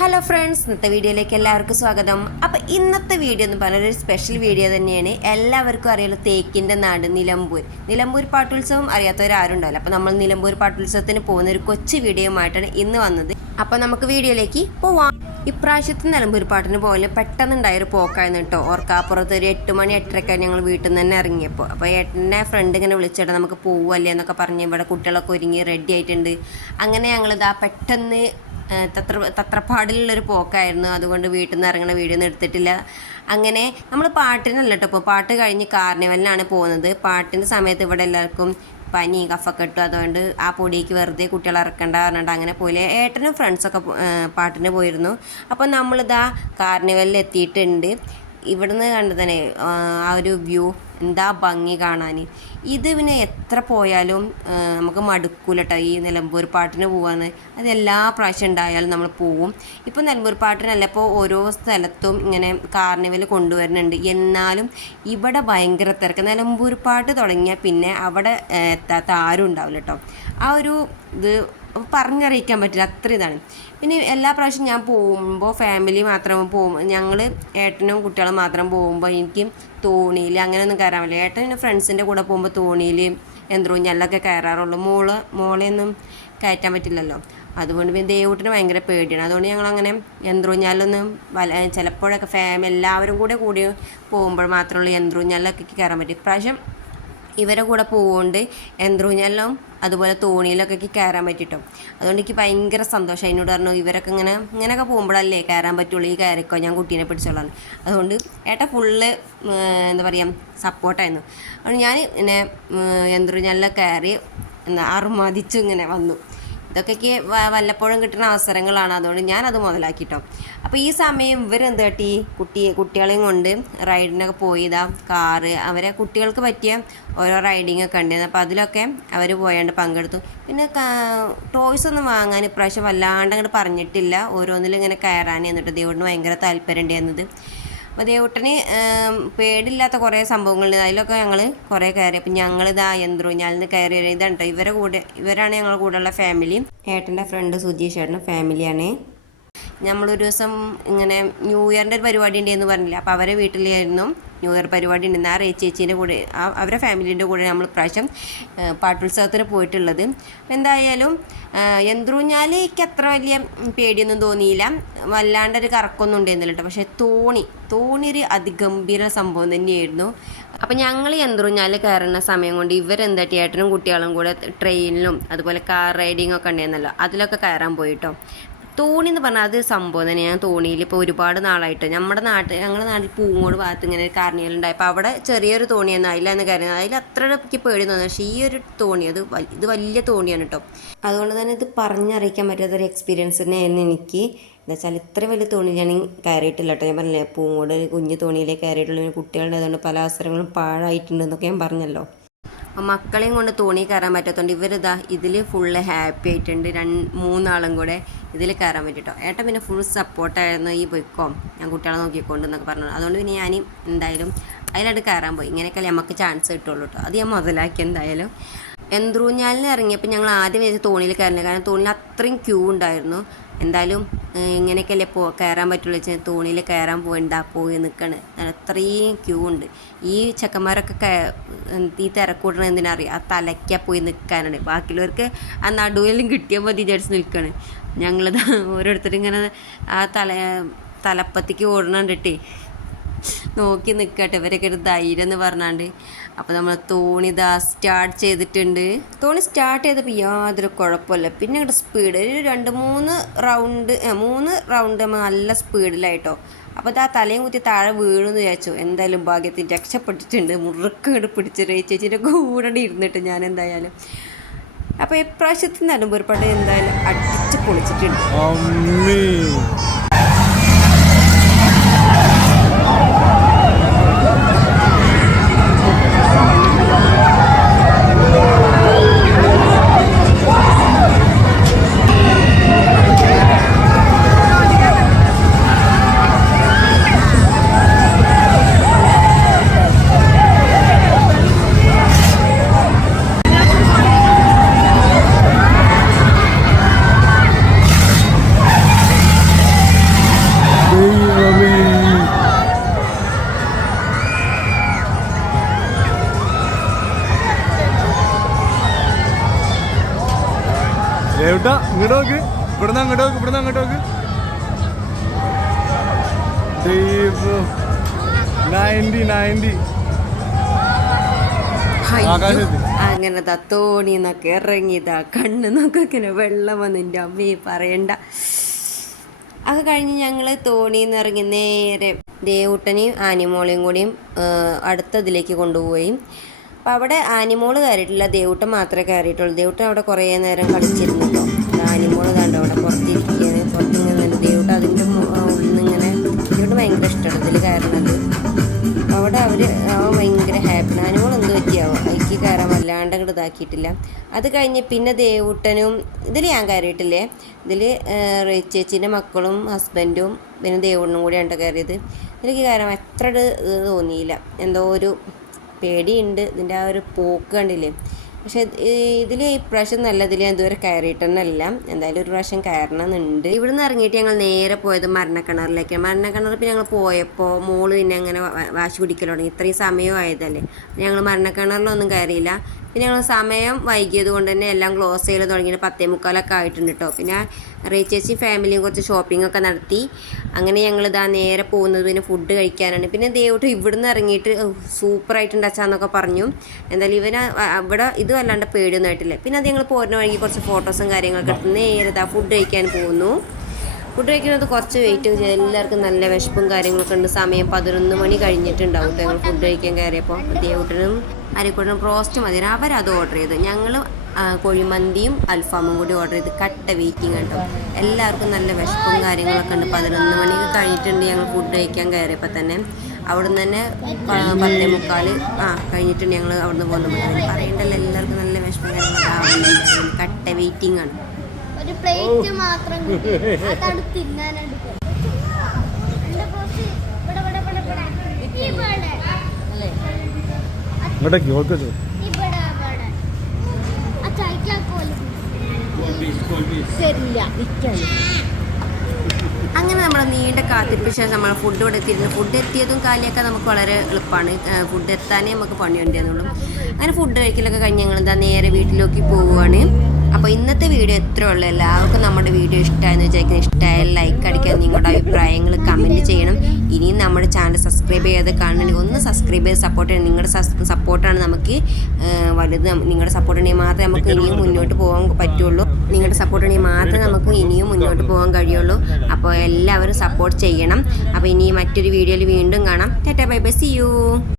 Hello friends, ഇന്നത്തെ വീഡിയോയിലേക്ക് എല്ലാവർക്കും സ്വാഗതം. അപ്പോൾ ഇന്നത്തെ വീഡിയോ എന്ന് പറഞ്ഞാൽ ഒരു സ്പെഷ്യൽ വീഡിയോ തന്നെയാണ്. എല്ലാവർക്കും അറിയാലോ തേക്കിൻ്റെ നാട് നിലമ്പൂർ പാട്ടുത്സവം അറിയാത്തവരാരും ഉണ്ടാവില്ല. അപ്പോൾ നമ്മൾ നിലമ്പൂർ പാട്ടുത്സവത്തിന് പോകുന്ന ഒരു കൊച്ചു വീഡിയോയുമായിട്ടാണ് ഇന്ന് വന്നത്. അപ്പോൾ നമുക്ക് വീഡിയോയിലേക്ക് പോവാം. ഇപ്രാവശ്യത്തെ നിലമ്പൂർ പാട്ടിന് പോലെ പെട്ടെന്നുണ്ടായൊരു പോക്കായിരുന്നു കേട്ടോ. ഓർക്കാപ്പുറത്ത് ഒരു 8 മണി 8:30 ഞങ്ങൾ വീട്ടിൽ നിന്ന് തന്നെ ഇറങ്ങിയപ്പോൾ. അപ്പോൾ ഏട്ടൻ്റെ ഫ്രണ്ട് ഇങ്ങനെ വിളിച്ചിട്ട് നമുക്ക് പോവല്ലേ എന്നൊക്കെ പറഞ്ഞ് ഇവിടെ കുട്ടികളൊക്കെ ഒരുങ്ങി റെഡി ആയിട്ടുണ്ട്. അങ്ങനെ ഞങ്ങളിതാ പെട്ടെന്ന് തത്രപ്പാടിലുള്ളൊരു പോക്കായിരുന്നു. അതുകൊണ്ട് വീട്ടിൽ നിന്ന് ഇറങ്ങണ വീഡിയോ ഒന്നും എടുത്തിട്ടില്ല. അങ്ങനെ നമ്മൾ പാട്ടിനല്ല കേട്ടോ, ഇപ്പോൾ പാട്ട് കഴിഞ്ഞ് കാർണിവലിനാണ് പോകുന്നത്. പാട്ടിൻ്റെ സമയത്ത് ഇവിടെ എല്ലാവർക്കും പനി കഫക്കെട്ടു, അതുകൊണ്ട് ആ പൊടിക്ക് വെറുതെ കുട്ടികളെ ഇറക്കണ്ട പറഞ്ഞിട്ട് അങ്ങനെ പോലെ ഏട്ടനും ഫ്രണ്ട്സൊക്കെ പാട്ടിന് പോയിരുന്നു. അപ്പോൾ നമ്മളിതാ കാർണിവലിൽ എത്തിയിട്ടുണ്ട്. ഇവിടുന്ന് കണ്ടതന്നെ ആ ഒരു വ്യൂ എന്താ ഭംഗി കാണാൻ. ഇത് പിന്നെ എത്ര പോയാലും നമുക്ക് മടുക്കൂല കേട്ടോ. ഈ നിലമ്പൂർ പാട്ടിന് പോകാന്ന് അത് എല്ലാ പ്രാവശ്യം ഉണ്ടായാലും നമ്മൾ പോവും. ഇപ്പോൾ നിലമ്പൂർ പാട്ടിനല്ല, ഇപ്പോൾ ഓരോ സ്ഥലത്തും ഇങ്ങനെ കാർണിവൽ കൊണ്ടുവരുന്നുണ്ട്. എന്നാലും ഇവിടെ ഭയങ്കര തിരക്ക്. നിലമ്പൂർ പാട്ട് തുടങ്ങിയാൽ പിന്നെ അവിടെ എത്താത്ത ആരും ഉണ്ടാവില്ല കേട്ടോ. ആ ഒരു ഇത് പറഞ്ഞറിയിക്കാൻ പറ്റില്ല, അത്ര ഇതാണ്. പിന്നെ എല്ലാ പ്രാവശ്യം ഞാൻ പോകുമ്പോൾ ഫാമിലി മാത്രം പോകും. ഞങ്ങൾ ഏട്ടനും കുട്ടികളും മാത്രം പോകുമ്പോൾ എനിക്ക് തോണിയിൽ അങ്ങനെയൊന്നും കയറാൻ പറ്റില്ല. ഏട്ടനും ഫ്രണ്ട്സിൻ്റെ കൂടെ പോകുമ്പോൾ തോണിയിൽ യന്ത്രൂഞ്ഞാലിലൊക്കെ കയറാറുള്ളൂ. മോളെയൊന്നും കയറ്റാൻ പറ്റില്ലല്ലോ. അതുകൊണ്ട് പിന്നെ ദേവൂട്ടിന് ഭയങ്കര പേടിയാണ്. അതുകൊണ്ട് ഞങ്ങളങ്ങനെ യന്ത്രൂഞ്ഞാലൊന്നും ചിലപ്പോഴൊക്കെ എല്ലാവരും കൂടി പോകുമ്പോൾ മാത്രമുള്ള യന്ത്രൂഞ്ഞാലിലൊക്കെ കയറാൻ പറ്റും. ഇപ്രാവശ്യം ഇവരെ കൂടെ പോകുകൊണ്ട് യന്ത്രൂഞ്ഞാലിലും അതുപോലെ തോണിയിലൊക്കെ കയറാൻ പറ്റിട്ടോ. അതുകൊണ്ട് എനിക്ക് ഭയങ്കര സന്തോഷം. എന്നോട് പറഞ്ഞു ഇവരൊക്കെ ഇങ്ങനെയൊക്കെ പോകുമ്പോഴല്ലേ കയറാൻ പറ്റുള്ളൂ, ഈ കയറിക്കോ ഞാൻ കുട്ടീനെ പിടിച്ചോളാം. അതുകൊണ്ട് ഏട്ട ഫുള്ള് എന്താ പറയുക സപ്പോർട്ടായിരുന്നു. അതുകൊണ്ട് ഞാൻ ഇങ്ങനെ യന്ത്രൂഞ്ഞാലിലൊക്കെ കയറി അറുമാദിച്ചു ഇങ്ങനെ വന്നു. ഇതൊക്കെ വല്ലപ്പോഴും കിട്ടുന്ന അവസരങ്ങളാണ്. അതുകൊണ്ട് ഞാനത് മുതലാക്കിട്ടോ. അപ്പോൾ ഈ സമയം ഇവരെന്ത് കാട്ടി, കുട്ടികളെയും കൊണ്ട് റൈഡിനൊക്കെ പോയതാ. കാറ് അവരെ കുട്ടികൾക്ക് പറ്റിയ ഓരോ റൈഡിങ്ങൊക്കെ ഉണ്ടായിരുന്നു. അപ്പോൾ അതിലൊക്കെ അവർ പോയാണ്ട് പങ്കെടുത്തു. പിന്നെ ടോയ്സ് ഒന്നും വാങ്ങാൻ ഇപ്രാവശ്യം വല്ലാണ്ട് അങ്ങോട്ട് പറഞ്ഞിട്ടില്ല. ഓരോന്നിലും ഇങ്ങനെ കയറാൻ എന്നിട്ട് ദേവൂട്ടിന് ഭയങ്കര താല്പര്യം ഉണ്ടായിരുന്നത്. അപ്പോൾ ദേവൂട്ടന് പേടില്ലാത്ത കുറേ സംഭവങ്ങളുണ്ട്. അതിലൊക്കെ ഞങ്ങൾ കുറേ കയറി. അപ്പം ഞങ്ങളിതാ യന്ത്രൂഞ്ഞാലിന് കയറി ഇതാണ് കേട്ടോ. ഇവരാണ് ഞങ്ങളുടെ കൂടെയുള്ള ഫാമിലി. ഏട്ടൻ്റെ ഫ്രണ്ട് സുജീഷ് ഏട്ടൻ്റെ ഫാമിലിയാണ്. നമ്മളൊരു ദിവസം ഇങ്ങനെ ന്യൂ ഇയറിൻ്റെ ഒരു പരിപാടി ഉണ്ടെന്ന് പറഞ്ഞില്ല. അപ്പോൾ അവരെ വീട്ടിലായിരുന്നു ന്യൂ ഇയർ പരിപാടി ഉണ്ടെന്ന്. ആ ചേച്ചീൻ്റെ കൂടെ അവരുടെ ഫാമിലീൻ്റെ കൂടെ നമ്മൾ ഇപ്രാവശ്യം പാട്ടുത്സവത്തിന് പോയിട്ടുള്ളത്. എന്തായാലും യന്ത്രൂഞ്ഞാലിക്ക് അത്ര വലിയ പേടിയൊന്നും തോന്നിയില്ല. വല്ലാണ്ടൊരു കറക്കൊന്നും ഉണ്ടായിരുന്നില്ല കേട്ടോ. പക്ഷേ തോണി ഒരു അതിഗംഭീര സംഭവം തന്നെയായിരുന്നു. അപ്പം ഞങ്ങൾ യന്ത്രൂഞ്ഞാലിൽ കയറുന്ന സമയം കൊണ്ട് ഇവരെന്താ ഏട്ടനും കുട്ടികളും കൂടെ ട്രെയിനിലും അതുപോലെ കാർ റൈഡിങ് ഒക്കെ ഉണ്ടായിരുന്നല്ലോ, അതിലൊക്കെ കയറാൻ പോയിട്ടോ. തോണി എന്ന് പറഞ്ഞാൽ അത് സംഭവം തന്നെ. ഞാൻ തോണിയിൽ ഇപ്പോൾ ഒരുപാട് നാളായിട്ട് ഞങ്ങളുടെ നാട്ടിൽ പൂങ്ങോട് ഭാഗത്ത് ഇങ്ങനെ ഒരു കാർണിവലുണ്ടായി. അപ്പോൾ അവിടെ ചെറിയൊരു തോണിയായിരുന്നു, അതിലാണ് കയറുന്നത്. അതിൽ അത്ര എനിക്ക് പേടി തോന്നുന്നു. പക്ഷേ ഈ ഒരു തോണി ഇത് വലിയ തോണിയാണ് കേട്ടോ. അതുകൊണ്ട് തന്നെ ഇത് പറഞ്ഞറിയിക്കാൻ പറ്റാത്തൊരു എക്സ്പീരിയൻസ് തന്നെയായിരുന്നു എനിക്ക്. എന്താ വെച്ചാൽ ഇത്ര വലിയ തോണി ഞാൻ കയറിയിട്ടില്ല കേട്ടോ. ഞാൻ പറഞ്ഞില്ലേ പൂങ്ങോട് കുഞ്ഞു തോണിയിലേക്ക് കയറിയിട്ടുള്ളൂ. കുട്ടികളുടെ അതുകൊണ്ട് പല അവസരങ്ങളും പാഴായിട്ടുണ്ടെന്നൊക്കെ ഞാൻ പറഞ്ഞല്ലോ. മക്കളെയും കൊണ്ട് തോണി കയറാൻ പറ്റാത്തതുകൊണ്ട് ഇവരിതാ ഇതിൽ ഫുള്ള് ഹാപ്പി ആയിട്ടുണ്ട്. 3 കൂടെ ഇതിൽ കയറാൻ പറ്റിട്ടോ. ഏട്ടൻ പിന്നെ ഫുൾ സപ്പോർട്ടായിരുന്നു. ഈ പൊയ്ക്കോ ഞാൻ കുട്ടികളെ നോക്കിക്കൊണ്ടെന്നൊക്കെ പറഞ്ഞു. അതുകൊണ്ട് പിന്നെ ഞാൻ എന്തായാലും അതിലായിട്ട് കയറാൻ പോയി. ഇങ്ങനെയൊക്കെ നമുക്ക് ചാൻസ് കിട്ടുള്ളൂ കേട്ടോ. അത് ഞാൻ മുതലാക്കി. എന്തായാലും യന്ത്രൂഞ്ഞാലിന് ഇറങ്ങിയപ്പോൾ ഞങ്ങൾ ആദ്യം വെച്ച് തോണിയിൽ കയറുന്നത്. കാരണം തോണിയിൽ അത്രയും ക്യൂ ഉണ്ടായിരുന്നു. എന്തായാലും ഇങ്ങനെയൊക്കെയല്ലേ കയറാൻ പറ്റുള്ളൂ വെച്ചാൽ തോണിയിൽ കയറാൻ പോയി നിൽക്കണ്. അത്രയും ക്യൂ ഉണ്ട്. ഈ ചെക്കന്മാരൊക്കെ ഈ തിരക്കൂടണം എന്തിനറിയാം, ആ തലയ്ക്കാ പോയി നിൽക്കാനാണ്. ബാക്കിയുള്ളവർക്ക് ആ നടുവിലും കിട്ടിയാൽ മതി വിചാരിച്ച് നിൽക്കുകയാണ്. ഞങ്ങളിത് ഓരോരുത്തരും ഇങ്ങനെ ആ തലപ്പത്തേക്ക് ഓടണണ്ടിട്ടേ നോക്കി നിൽക്കട്ടെ ഇവരൊക്കെ ഒരു ധൈര്യം എന്ന് പറഞ്ഞാണ്ട്. അപ്പോൾ നമ്മൾ തോണി സ്റ്റാർട്ട് ചെയ്തിട്ടുണ്ട്. തോണി സ്റ്റാർട്ട് ചെയ്തപ്പോൾ യാതൊരു കുഴപ്പമില്ല. പിന്നെ അങ്ങോട്ട് സ്പീഡ് ഒരു 3 റൗണ്ട് നമ്മൾ നല്ല സ്പീഡിലായിട്ടോ. അപ്പോൾ തലയും കുത്തി താഴെ വീണെന്ന് വിചാരിച്ചു. എന്തായാലും ഭാഗ്യത്തിന് രക്ഷപ്പെട്ടിട്ടുണ്ട്. മുറുക്കങ്ങോട്ട് പിടിച്ചിട്ട് ചേച്ചീൻ്റെ കൂടെ ഇരുന്നിട്ട് ഞാൻ എന്തായാലും. അപ്പോൾ ഇപ്രാവശ്യത്തെ നിലമ്പൂർ പാട്ട് എന്തായാലും അടിച്ച് പൊളിച്ചിട്ടുണ്ട്. ഇങ്ങോട്ട് നോക്ക്, ഇവിടുന്ന് അങ്ങോട്ട് നോക്ക്, ഇവിടുന്ന് അങ്ങോട്ട് നോക്ക്. 90 അങ്ങനെ തോണിന്നൊക്കെ ഇറങ്ങിയതാ, കണ്ണ് നോക്കൊക്കെ വെള്ളം വന്നിൻ്റെ അമ്മയെ പറയണ്ട. അത് കഴിഞ്ഞ് ഞങ്ങൾ തോണിയിൽ നിന്ന് ഇറങ്ങി നേരെ ദേവൂട്ടനെയും ആനിമോളെയും കൂടിയും അടുത്തതിലേക്ക് കൊണ്ടുപോയി. അപ്പോൾ അവിടെ ആനിമോള് കയറിയിട്ടില്ല, ദേവൂട്ടൻ മാത്രമേ കയറിയിട്ടുള്ളൂ. ദേവൂട്ടൻ അവിടെ കുറേ നേരം കളിച്ചിരുന്നു കേട്ടോ. ആനിമോള് കണ്ടോ അവിടെ പുറത്തിരിക്കുകയാണ്, പുറത്തിങ്ങനെ ദേവൂട്ടൻ അതിൻ്റെ ഉള്ളിൽ നിന്നിങ്ങനെ. ദേവൂട്ടൻ ഭയങ്കര ഇഷ്ടമാണ് ഇതിൽ കയറുന്നത്. അവിടെ അവൻ ഭയങ്കര ഹാപ്പി. ആനിമോൾ എന്ത് പറ്റിയാവോ അതിക്ക് കയറാൻ വല്ലാണ്ട് അങ്ങോട്ട് ഇതാക്കിയിട്ടില്ല. അത് കഴിഞ്ഞ് പിന്നെ ദേവൂട്ടനും ഇതിൽ ഞാൻ കയറിയിട്ടില്ലേ, ഇതിൽ ചേച്ചീൻ്റെ മക്കളും ഹസ്ബൻഡും പിന്നെ ദേവൂട്ടനും കൂടിയാണ് കയറിയത്. ഇതിലേക്ക് കയറാൻ അത്ര തോന്നിയില്ല, എന്തോ ഒരു പേടിയുണ്ട്. ഇതിൻ്റെ ആ ഒരു പോക്ക് കണ്ടില്ലേ. പക്ഷേ ഇതിൽ ഇപ്രാവശ്യം നല്ലതിൽ ഞാൻ ഇതുവരെ കയറിയിട്ടെന്നല്ല, എന്തായാലും ഒരു പ്രാവശ്യം കയറണമെന്നുണ്ട്. ഇവിടെ നിന്ന് ഇറങ്ങിയിട്ട് ഞങ്ങൾ നേരെ പോയത് മരണക്കിണറിലേക്കാണ്. മരണക്കിണർ പിന്നെ ഞങ്ങൾ പോയപ്പോൾ മോള് പിന്നെ അങ്ങനെ വാശി പിടിക്കൽ തുടങ്ങി. ഇത്രയും സമയമായതല്ലേ, ഞങ്ങൾ മരണക്കിണറിലൊന്നും കയറിയില്ല. പിന്നെ ഞങ്ങൾ സമയം വൈകിയത് കൊണ്ട് തന്നെ എല്ലാം ക്ലോസ് ചെയ്ത് തുടങ്ങിയിട്ട് 10:45 ആയിട്ടുണ്ട് കേട്ടോ. പിന്നെ ചേച്ചി ഫാമിലിയും കുറച്ച് ഷോപ്പിംഗ് ഒക്കെ നടത്തി. അങ്ങനെ ഞങ്ങൾ ഇതാ നേരെ പോകുന്നത് പിന്നെ ഫുഡ് കഴിക്കാനാണ്. പിന്നെ ദേവൂട്ട് ഇവിടുന്ന് ഇറങ്ങിയിട്ട് സൂപ്പറായിട്ടുണ്ട് അച്ഛാന്നൊക്കെ പറഞ്ഞു. എന്തായാലും ഇവിടെ ഇത് വല്ലാണ്ട് പേടിയൊന്നും ആയിട്ടില്ല. പിന്നെ അത് ഞങ്ങൾ പോരുന്ന വഴി കുറച്ച് ഫോട്ടോസും കാര്യങ്ങളൊക്കെ എടുത്ത് നേരെ ഇതാ ഫുഡ് കഴിക്കാൻ പോകുന്നു. ഫുഡ് കഴിക്കുന്നത് കുറച്ച് വെയിറ്റ് ചെയ്ത് എല്ലാവർക്കും നല്ല വിശപ്പും കാര്യങ്ങളൊക്കെ ഉണ്ട്. സമയം 11 മണി കഴിഞ്ഞിട്ടുണ്ടാവും കേട്ടോ. ഞങ്ങൾ ഫുഡ് കഴിക്കാൻ കയറിയപ്പോൾ ദേവൂട്ടനും അരിക്കൂട്ടനും റോസ്റ്റ് മതി, അവരത് ഓർഡർ ചെയ്തു. ഞങ്ങൾ കുഴിമന്തിയും അൽഫാമും കൂടി ഓർഡർ ചെയ്ത് കട്ട വെയിറ്റിംഗ് കേട്ടോ. എല്ലാവർക്കും നല്ല വിശപ്പും കാര്യങ്ങളൊക്കെ ഉണ്ട്. 11 മണിക്ക് കഴിഞ്ഞിട്ടുണ്ട് ഞങ്ങൾ ഫുഡ് കഴിക്കാൻ കയറിയപ്പോൾ തന്നെ. അവിടെ നിന്ന് തന്നെ 10:45 കഴിഞ്ഞിട്ടുണ്ട് ഞങ്ങൾ അവിടെ നിന്ന് പോകുന്നത്. പറയണ്ടല്ലോ, എല്ലാവർക്കും നല്ല വിശപ്പും കാര്യങ്ങളൊക്കെ ആവുന്നുണ്ട്. കട്ട വെയിറ്റിംഗ് ആണ്. ഒരു പ്ലേറ്റ് മാത്രം അതാണ് തിന്നാനായിട്ട്. അങ്ങനെ നമ്മൾ നീണ്ട കാത്തിരിപ്പിന് ശേഷം നമ്മൾ ഫുഡ് ഇവിടെ എത്തിയിരുന്നു. ഫുഡ് എത്തിയതും കാലിയൊക്കെ നമുക്ക് വളരെ എളുപ്പമാണ്. ഫുഡ് എത്താനേ നമുക്ക് പണിയുണ്ടെന്നുള്ളൂ. അങ്ങനെ ഫുഡ് കഴിക്കലൊക്കെ കഴിഞ്ഞ് ഞങ്ങൾ എന്താ നേരെ വീട്ടിലേക്ക് പോവുകയാണ്. അപ്പോൾ ഇന്നത്തെ വീഡിയോ എത്ര ഉള്ളൂ. എല്ലാവർക്കും നമ്മുടെ വീഡിയോ ഇഷ്ടമായെന്ന് വിചാരിക്കുന്നത്. ഇഷ്ടമായാലും ലൈക്ക് അടിക്കാൻ, നിങ്ങളുടെ അഭിപ്രായങ്ങൾ കമൻറ്റ് ചെയ്യണം. ഇനിയും നമ്മുടെ ചാനൽ സബ്സ്ക്രൈബ് ചെയ്യാതെ കാണണമെങ്കിൽ ഒന്ന് സബ്സ്ക്രൈബ് ചെയ്ത് സപ്പോർട്ട് ചെയ്യണം. നിങ്ങളുടെ സപ്പോർട്ടാണ് നമുക്ക് വലുത്. നിങ്ങളുടെ സപ്പോർട്ട് ഉണ്ടെങ്കിൽ മാത്രമേ നമുക്ക് ഇനിയും മുന്നോട്ട് പോകാൻ പറ്റുള്ളൂ. നിങ്ങളുടെ സപ്പോർട്ട് ഉണ്ടെങ്കിൽ മാത്രമേ നമുക്ക് ഇനിയും മുന്നോട്ട് പോകാൻ കഴിയുള്ളൂ. അപ്പോൾ എല്ലാവരും സപ്പോർട്ട് ചെയ്യണം. അപ്പോൾ ഇനി മറ്റൊരു വീഡിയോയിൽ വീണ്ടും കാണാം. Tata bye bye, see U.